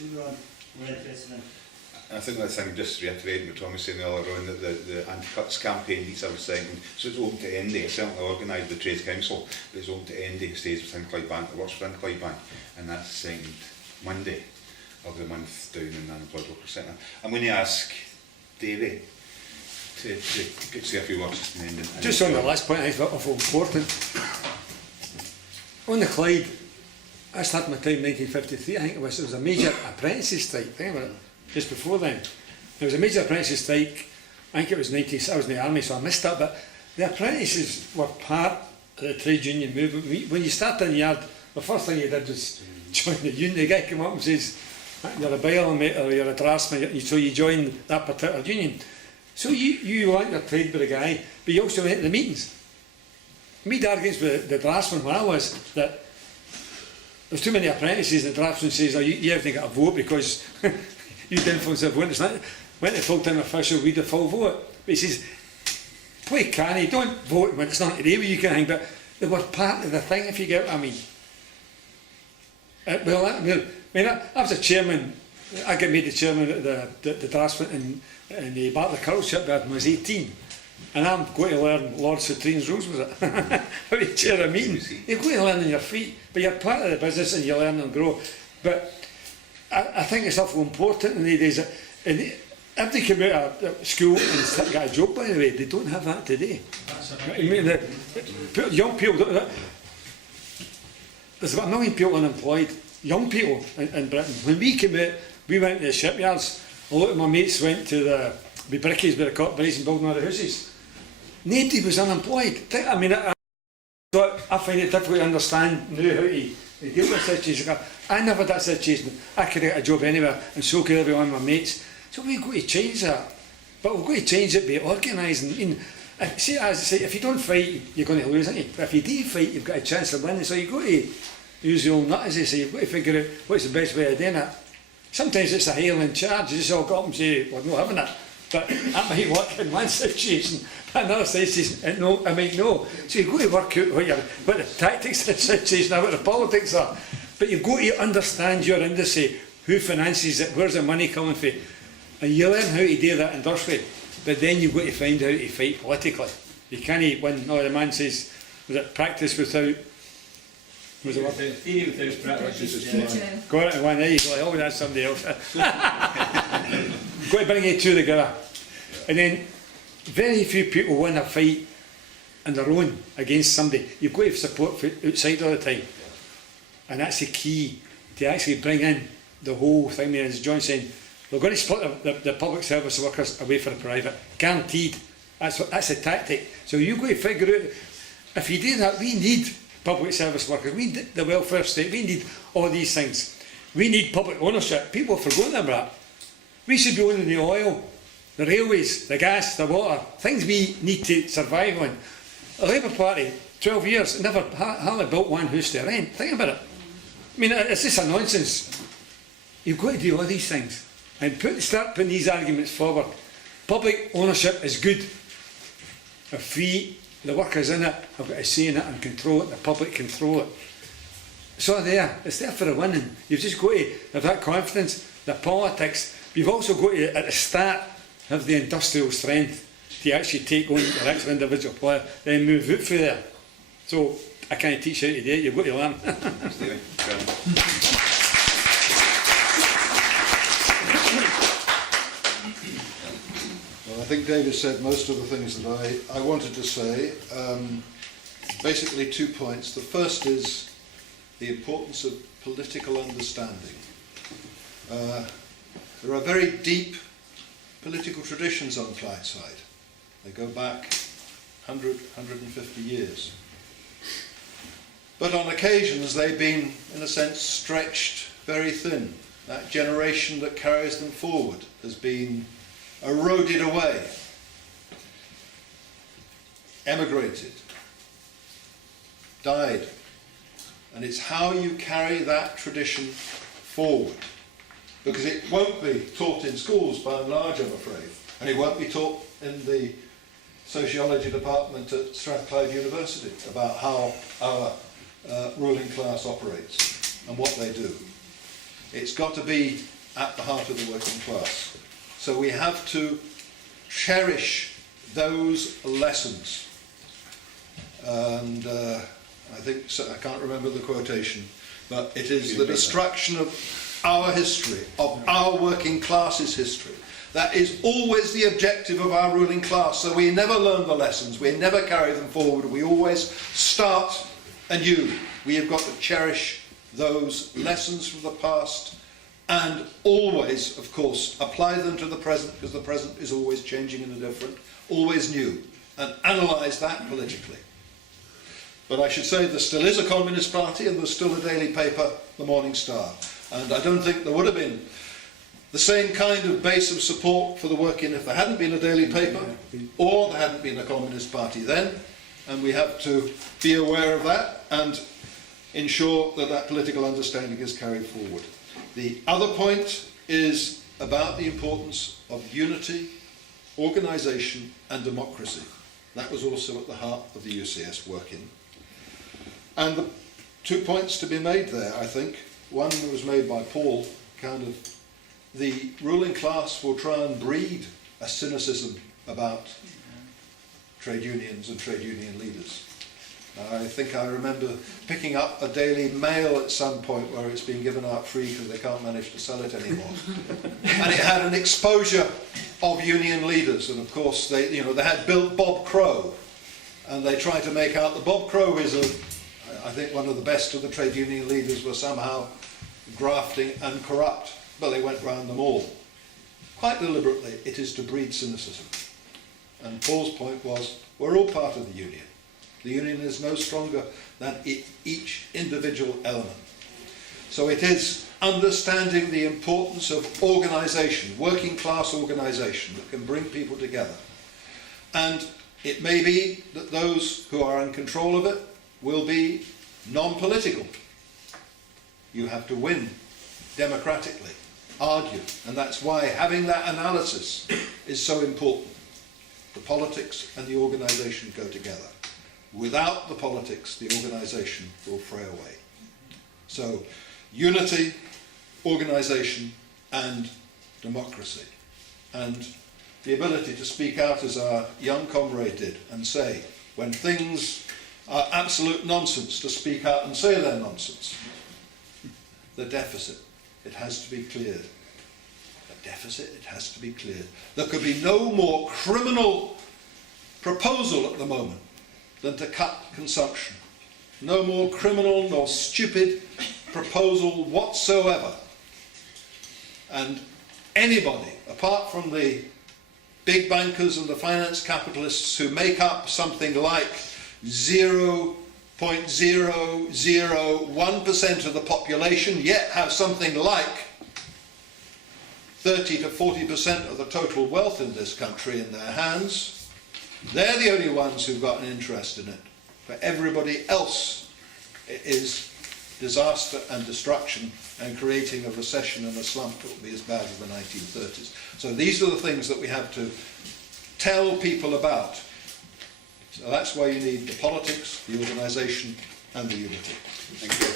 question we're on, we're interested in. I think that's thing, just reiterating what Tom was saying earlier on, that the anti-cuts campaign needs every second, so it's open to ND, it's certainly organised by the Trades Council, but it's open to ND, it stays within Clydebank, it works within Clydebank, and that's the second Monday of the month down in the Unemployed Workers Centre. I'm going to ask Davy to say a few words and then... Just on the last point, I thought of important. On the Clyde, I started my time in 1953, I think it was a major apprentices strike, think about it, just before then. There was a major apprentices strike, I think it was 90s, I was in the army so I missed that, but the apprentices were part of the trade union movement. When you started in the yard, the first thing you did was join the union. The guy came up and says, you're a bailiff mate or you're a draftsman, so you join that particular union. So you learnt your trade with the guy, but you also went to the meetings. My arguments with the draftsman when I was that there's too many apprentices and the draftsman says, oh, you haven't got a vote because you didn't influence the vote. It's not, went to full-time official, read the full vote. But he says, play canny, don't vote when it's not today with you kind of thing, but they were part of the thing, if you get what I mean. I was a chairman, I got made the chairman of the draftsman in the Bartley Curlship when I was 18. And I'm going to learn Lord Citrine's rules, was it? How to chair a meeting. You're going to learn on your feet, but you're part of the business and you learn and grow. But I think it's awful important in the days. If they come out of school and got a job, by the way, they don't have that today. I mean, the young people, there's about 1 million people unemployed, young people in Britain. When we came out, we went to the shipyards. A lot of my mates went to the brickies with the cut brazen building all the houses. Nobody was unemployed. I mean, I find it difficult to understand now how to deal with situations. I never had that situation. I could get a job anywhere, and so could every one of my mates. So we've got to change that. But we've got to change it by organising. See, as I say, if you don't fight, you're going to lose, aren't you? But if you do fight, you've got a chance of winning. So you've got to use the old nut, as they say. You've got to figure out what's the best way of doing it. Sometimes it's the hale in charge. You just all go up and say, we're not having it. But that might work in one situation, but another situation, no, I might know. So you've got to work out what the tactics of the situation are, what the politics are. But you've got to understand your industry, who finances it, where's the money coming from. And you learn how to do that industrially, but then you've got to find out how to fight politically. You can't win, no, the man says, was it practice without, was it what? Theory without practice. Got it in one eye, you always ask somebody else. Got to bring you two together. And then very few people win a fight on their own against somebody. You've got to have support from outside all the time. And that's the key to actually bring in the whole thing there. As John saying, we're going to split the public service workers away from the private. Guaranteed. That's a tactic. So you've got to figure out, if you do that, we need public service workers, we need the welfare state, we need all these things. We need public ownership. People have forgotten about that. We should be owning the oil, the railways, the gas, the water, things we need to survive on. The Labour Party, 12 years, never hardly built one house to rent. Think about it. I mean, it's just a nonsense. You've got to do all these things and start putting these arguments forward. Public ownership is good. If the workers in it have got a say in it and control it, the public control it. So it's there for a winning. You've just got to have that confidence, the politics. You've also got to, at the start, have the industrial strength to actually take on the next individual player, then move out through there. So I can't teach you how to do it, you've got to learn. Well, I think David said most of the things that I wanted to say. Basically 2 points. The first is the importance of political understanding. There are very deep political traditions on Clydeside. They go back 100, 150 years. But on occasions they've been, in a sense, stretched very thin. That generation that carries them forward has been eroded away, emigrated, died. And it's how you carry that tradition forward. Because it won't be taught in schools by and large, I'm afraid. And it won't be taught in the sociology department at Strathclyde University about how our ruling class operates and what they do. It's got to be at the heart of the working class. So we have to cherish those lessons. And I think, so, I can't remember the quotation, but it is the destruction of our history, of our working class's history. That is always the objective of our ruling class. So we never learn the lessons, we never carry them forward, we always start anew. We have got to cherish those lessons from the past and always, of course, apply them to the present, because the present is always changing and different, always new, and analyse that politically. But I should say there still is a Communist Party and there's still a daily paper, the Morning Star. And I don't think there would have been the same kind of base of support for the working if there hadn't been a daily paper or there hadn't been a Communist Party then. And we have to be aware of that and ensure that that political understanding is carried forward. The other point is about the importance of unity, organisation and democracy. That was also at the heart of the UCS working. And the 2 points to be made there, I think. One was made by Paul, kind of, the ruling class will try and breed a cynicism about trade unions and trade union leaders. I think I remember picking up a Daily Mail at some point where it's been given out free because they can't manage to sell it anymore. And it had an exposure of union leaders, and of course they had built Bob Crow, and they tried to make out that Bob Crow is I think one of the best of the trade union leaders were somehow grafting and corrupt. But they went round them all. Quite deliberately, it is to breed cynicism. And Paul's point was, we're all part of the union. The union is no stronger than each individual element. So it is understanding the importance of organisation, working class organisation, that can bring people together. And it may be that those who are in control of it will be non-political. You have to win democratically, argue, and that's why having that analysis is so important. The politics and the organisation go together. Without the politics, the organisation will fray away. So, unity, organisation and democracy. And the ability to speak out as our young comrade did and say, when things are absolute nonsense, to speak out and say they're nonsense. The deficit, it has to be cleared. The deficit, it has to be cleared. There could be no more criminal proposal at the moment than to cut consumption. No more criminal nor stupid proposal whatsoever. And anybody, apart from the big bankers and the finance capitalists who make up something like 0.001% of the population, yet have something like 30 to 40% of the total wealth in this country in their hands, they're the only ones who've got an interest in it. For everybody else, it is disaster and destruction and creating a recession and a slump that will be as bad as the 1930s. So these are the things that we have to tell people about. So that's why you need the politics, the organisation and the unity. Thank you.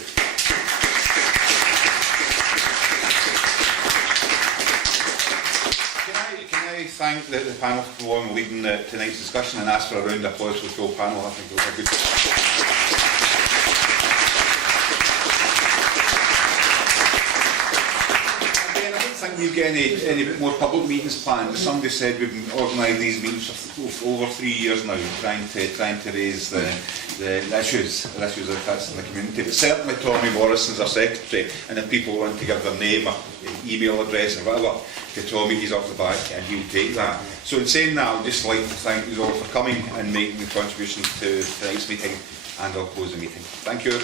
Can I thank the panel for leading tonight's discussion and ask for a round of applause for the full panel. I think it was a good... I don't think we've got any more public meetings planned. As somebody said, we've been organising these meetings for over 3 years now, trying to raise the issues that's in the community. But certainly Tommy Morrison's our secretary, and if people want to give their name or email address or whatever to Tommy, he's up the back and he'll take that. So in saying that, I'd just like to thank you all for coming and making the contribution to tonight's meeting, and I'll close the meeting. Thank you.